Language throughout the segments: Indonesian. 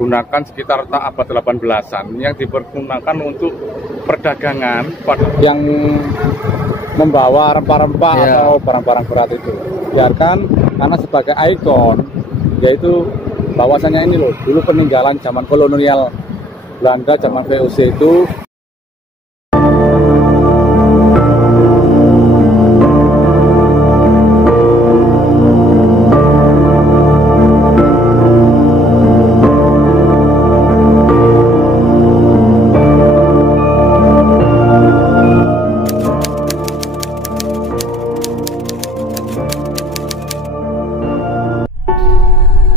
Gunakan sekitar abad 18-an yang dipergunakan untuk perdagangan yang membawa rempah-rempah atau barang-barang berat itu. Biarkan karena sebagai ikon, yaitu bahwasanya ini loh, dulu peninggalan zaman kolonial Belanda, zaman VOC itu.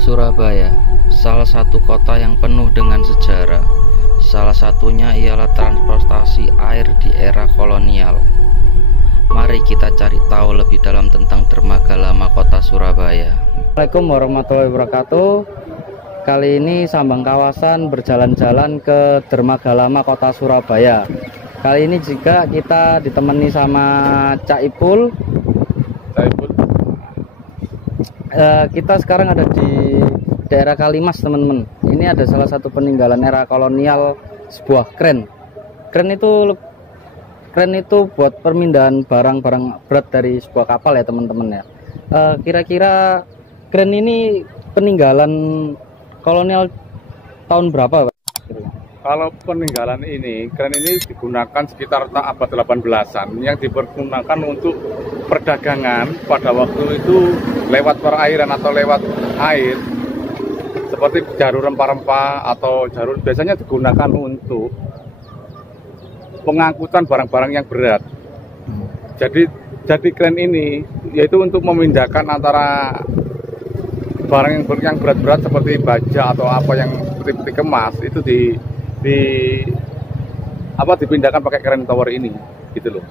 Surabaya, salah satu kota yang penuh dengan sejarah. Salah satunya ialah transportasi air di era kolonial. Mari kita cari tahu lebih dalam tentang dermaga lama kota Surabaya. Assalamualaikum warahmatullahi wabarakatuh. Kali ini Sambang Kawasan berjalan-jalan ke dermaga lama kota Surabaya. Kali ini juga kita ditemani sama Cak Ipul. Kita sekarang ada di daerah Kalimas, teman-teman. Ini ada salah satu peninggalan era kolonial, sebuah kren. Kren itu buat permindahan barang-barang berat dari sebuah kapal ya, teman-teman ya. Kira-kira kren ini peninggalan kolonial tahun berapa, Pak? Kalau peninggalan ini, kren ini digunakan sekitar abad 18-an yang dipergunakan untuk perdagangan pada waktu itu lewat perairan atau lewat air, seperti jalur rempah-rempah atau jalur biasanya digunakan untuk pengangkutan barang-barang yang berat. Jadi kren ini yaitu untuk memindahkan antara barang yang berat-berat seperti baja atau apa yang seperti kemas itu dipindahkan pakai kren tower ini, gitu loh.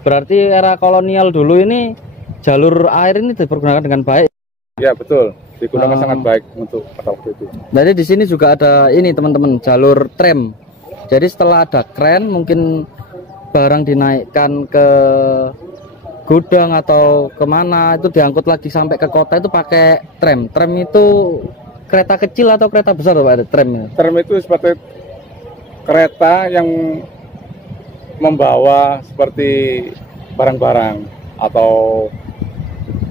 Berarti era kolonial dulu ini jalur air ini dipergunakan dengan baik. Ya betul, digunakan sangat baik untuk pada waktu itu. Jadi di sini juga ada ini, teman-teman, jalur tram. Jadi setelah ada kren, mungkin barang dinaikkan ke gudang atau kemana, itu diangkut lagi sampai ke kota itu pakai tram. Tram itu kereta kecil atau kereta besar, Pak? Tram itu seperti kereta yang membawa seperti barang-barang atau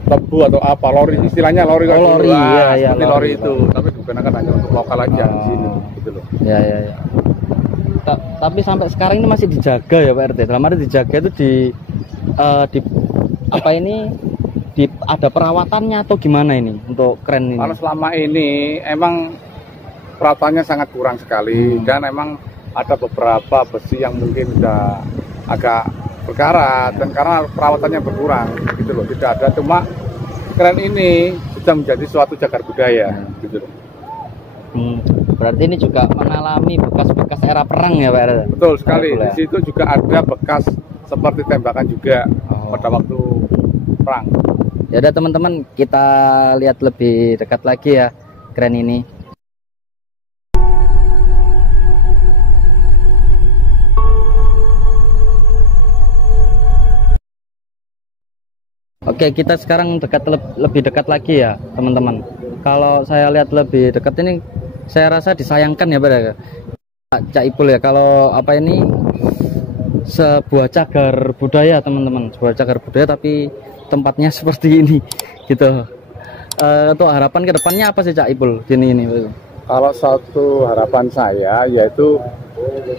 tebu atau apa, lori, istilahnya lori. Lori, ya, lori itu, tapi digunakan hanya untuk lokal aja di sini, gitu loh. Ya. Tapi sampai sekarang ini masih dijaga ya, Pak RT. Dalam arti dijaga itu ada perawatannya atau gimana ini untuk kren ini? Kalau selama ini emang perawatannya sangat kurang sekali, dan emang ada beberapa besi yang mungkin sudah agak berkarat, dan karena perawatannya berkurang, gitu loh. Tidak ada, cuma kren ini sudah menjadi suatu cagar budaya, gitu loh. Berarti ini juga mengalami bekas-bekas era perang ya, Pak? Betul sekali. Di situ juga ada bekas seperti tembakan juga pada waktu perang. Ya udah, teman-teman, kita lihat lebih dekat lagi ya kren ini. Oke, kita sekarang lebih dekat lagi ya, teman-teman. Kalau saya lihat lebih dekat ini, saya rasa disayangkan ya, Pak Cak Ipul ya, kalau ini sebuah cagar budaya, teman-teman, sebuah cagar budaya tapi tempatnya seperti ini, gitu. Untuk harapan ke depannya apa sih, Cak Ipul, ini? Kalau satu harapan saya yaitu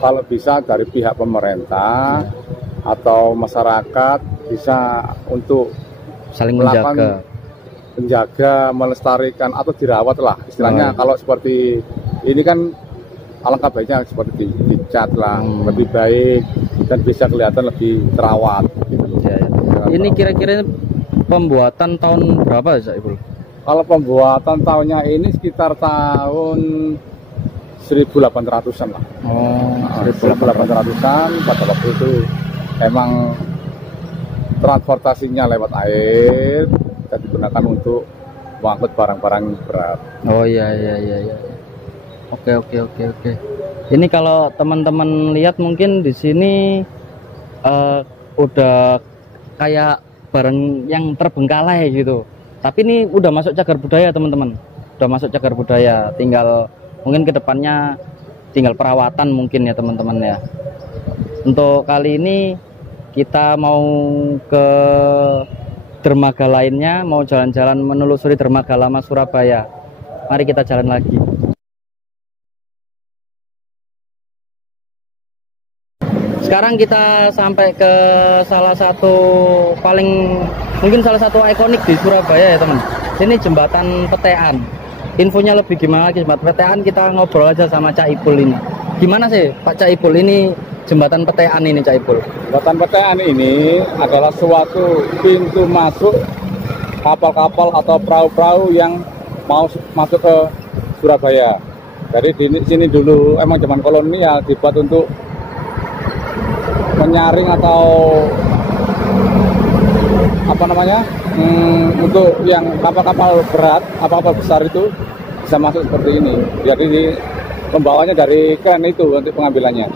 kalau bisa dari pihak pemerintah atau masyarakat bisa untuk saling menjaga, melestarikan atau dirawat lah istilahnya. Kalau seperti ini kan alangkah baiknya seperti dicat lah, lebih baik dan bisa kelihatan lebih terawat, gitu. Ya. Ini kira-kira pembuatan tahun berapa, Cak Ipul? Kalau pembuatan tahunnya ini sekitar tahun 1800-an lah. 1800-an. Pada waktu itu emang transportasinya lewat air dan digunakan untuk mengangkut barang-barang berat. Oh iya. Oke. Ini kalau teman-teman lihat mungkin di sini udah kayak barang yang terbengkalai gitu. Tapi ini udah masuk cagar budaya, teman-teman. Udah masuk cagar budaya. Tinggal Mungkin kedepannya tinggal perawatan mungkin ya teman-teman ya. Untuk kali ini kita mau ke dermaga lainnya, mau jalan-jalan menelusuri dermaga lama Surabaya. Mari kita jalan lagi. Sekarang kita sampai ke salah satu mungkin salah satu ikonik di Surabaya ya teman. Ini jembatan Petean. Infonya lebih gimana lagi jembatan Petean, kita ngobrol aja sama Cak Ipul ini. Gimana sih Pak Cak Ipul ini jembatan Petean ini Cak Ipul? Jembatan Petean ini adalah suatu pintu masuk kapal-kapal atau perahu-perahu yang mau masuk ke Surabaya. Jadi di sini dulu emang zaman kolonial dibuat untuk menyaring atau apa namanya untuk yang kapal-kapal berat, kapal-kapal besar itu bisa masuk seperti ini. Jadi pembawanya dari kren itu untuk pengambilannya.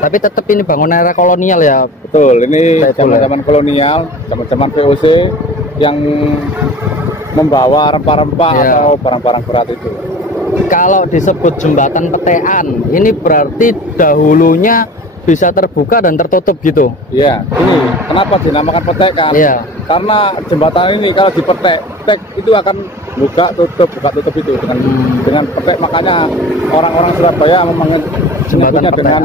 Tapi tetap ini bangunan era kolonial ya. Betul, ini zaman-zaman kolonial, zaman-zaman VOC yang membawa rempah-rempah atau barang-barang berat itu. Kalau disebut jembatan Petean, ini berarti dahulunya bisa terbuka dan tertutup gitu. Iya, ini kenapa dinamakan petekan? Iya. Karena jembatan ini kalau dipetek, itu akan buka tutup itu dengan petek. Makanya orang-orang Surabaya menyebutnya dengan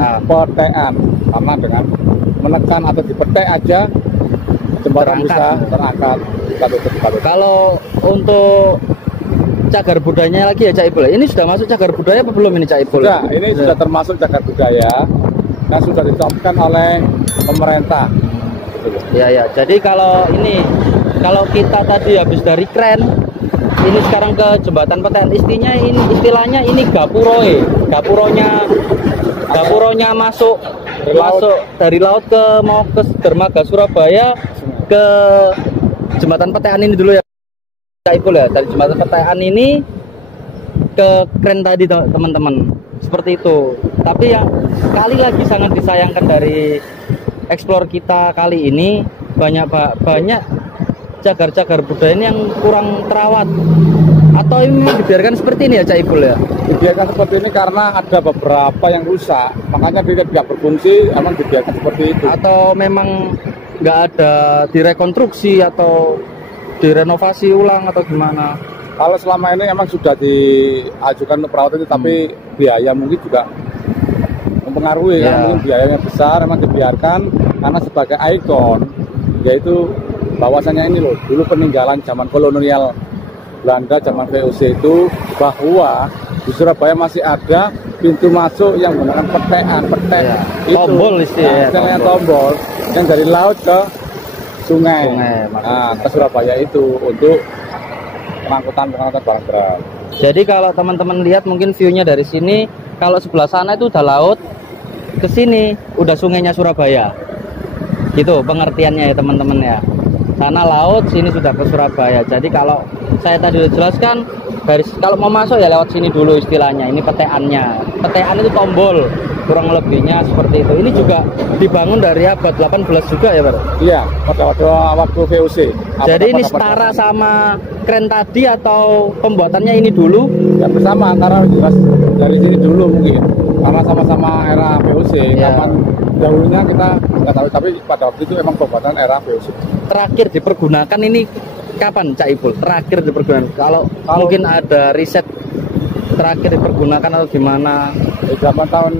petekan, karena dengan menekan atau dipetek aja jembatan bisa terangkat, buka tutup. Kalau untuk cagar budayanya lagi ya Cak Ipul, ini sudah masuk cagar budaya apa belum ini Cak Ipul? Sudah, ini sudah termasuk cagar budaya yang sudah ditetapkan oleh pemerintah. Ya. Jadi kalau kita tadi habis dari kren, ini sekarang ke jembatan Petean, istilahnya ini gapuronya masuk dari laut mau ke dermaga Surabaya ke jembatan Petean ini dulu ya. Ipul ya, dari jembatan Petean ini ke kren tadi teman-teman, seperti itu. Tapi yang sekali lagi sangat disayangkan dari explore kita kali ini, banyak cagar-cagar budaya ini yang kurang terawat. Atau ini dibiarkan seperti ini ya Cak Ipul ya? Dibiarkan seperti ini karena ada beberapa yang rusak, makanya tidak berfungsi, emang dibiarkan seperti itu. Atau memang nggak ada direkonstruksi atau direnovasi ulang atau gimana? Kalau selama ini emang sudah diajukan untuk perawatan itu, tapi biaya mungkin juga mempengaruhi kan, mungkin biayanya besar, emang dibiarkan karena sebagai ikon, yaitu bahwasannya ini loh, dulu peninggalan zaman kolonial Belanda, zaman VOC itu, bahwa di Surabaya masih ada pintu masuk yang menggunakan petek itu, tombol istilahnya, tombol yang dari laut ke sungai ke Surabaya itu untuk pengangkutan barang berat. Jadi kalau teman-teman lihat mungkin view-nya dari sini, kalau sebelah sana itu udah laut, ke sini udah sungainya Surabaya. Gitu pengertiannya ya teman-teman ya. Sana laut, sini sudah ke Surabaya. Jadi kalau saya tadi udah jelaskan, kalau mau masuk ya lewat sini dulu istilahnya. Ini peteannya. Petean itu tombol, kurang lebihnya seperti itu. Ini juga dibangun dari abad 18 juga ya Pak? Iya, pada waktu VOC. Jadi ini setara sama kren tadi atau pembuatannya ini dulu? Ya bersama, karena jelas dari sini dulu mungkin. Karena sama-sama era VOC. Kapan dahulunya kita nggak tahu, tapi pada waktu itu emang pembuatan era VOC. Terakhir dipergunakan ini kapan Cak Ipul? Terakhir dipergunakan? Kalau mungkin ada riset terakhir dipergunakan atau gimana? Zaman tahun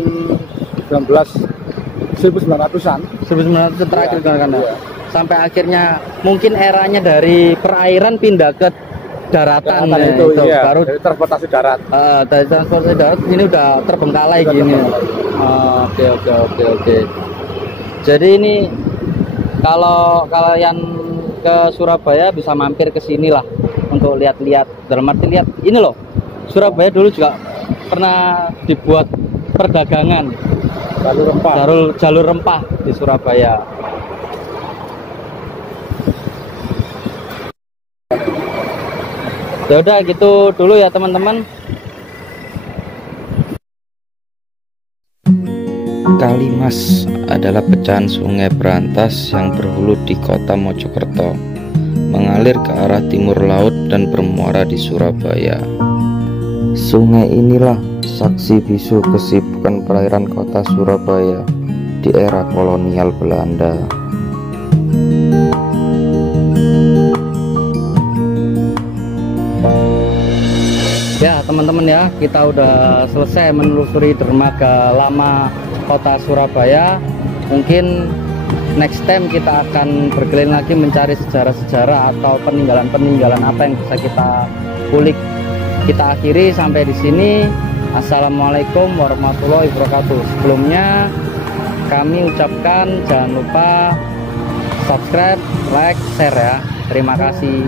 1900-an. 1900 terakhir digunakan. Iya. Sampai akhirnya mungkin eranya dari perairan pindah ke daratan ya, itu iya, baru dari transportasi darat. Dari transportasi darat ini udah terbengkalai gini. Oke. Jadi ini kalau kalian ke Surabaya bisa mampir ke sini lah untuk lihat-lihat. Dalam arti lihat ini loh, Surabaya dulu juga pernah dibuat perdagangan jalur rempah di Surabaya. Ya udah gitu dulu ya teman-teman. Kalimas adalah pecahan sungai berantas yang berhulu di kota Mojokerto, mengalir ke arah timur laut dan bermuara di Surabaya. Sungai inilah saksi bisu kesibukan perairan kota Surabaya di era kolonial Belanda. Ya teman-teman ya, kita udah selesai menelusuri dermaga lama kota Surabaya. Mungkin next time kita akan berkeliling lagi mencari sejarah-sejarah atau peninggalan-peninggalan apa yang bisa kita kulik. Kita akhiri sampai di sini. Assalamualaikum warahmatullahi wabarakatuh. Sebelumnya kami ucapkan jangan lupa subscribe, like, share ya. Terima kasih.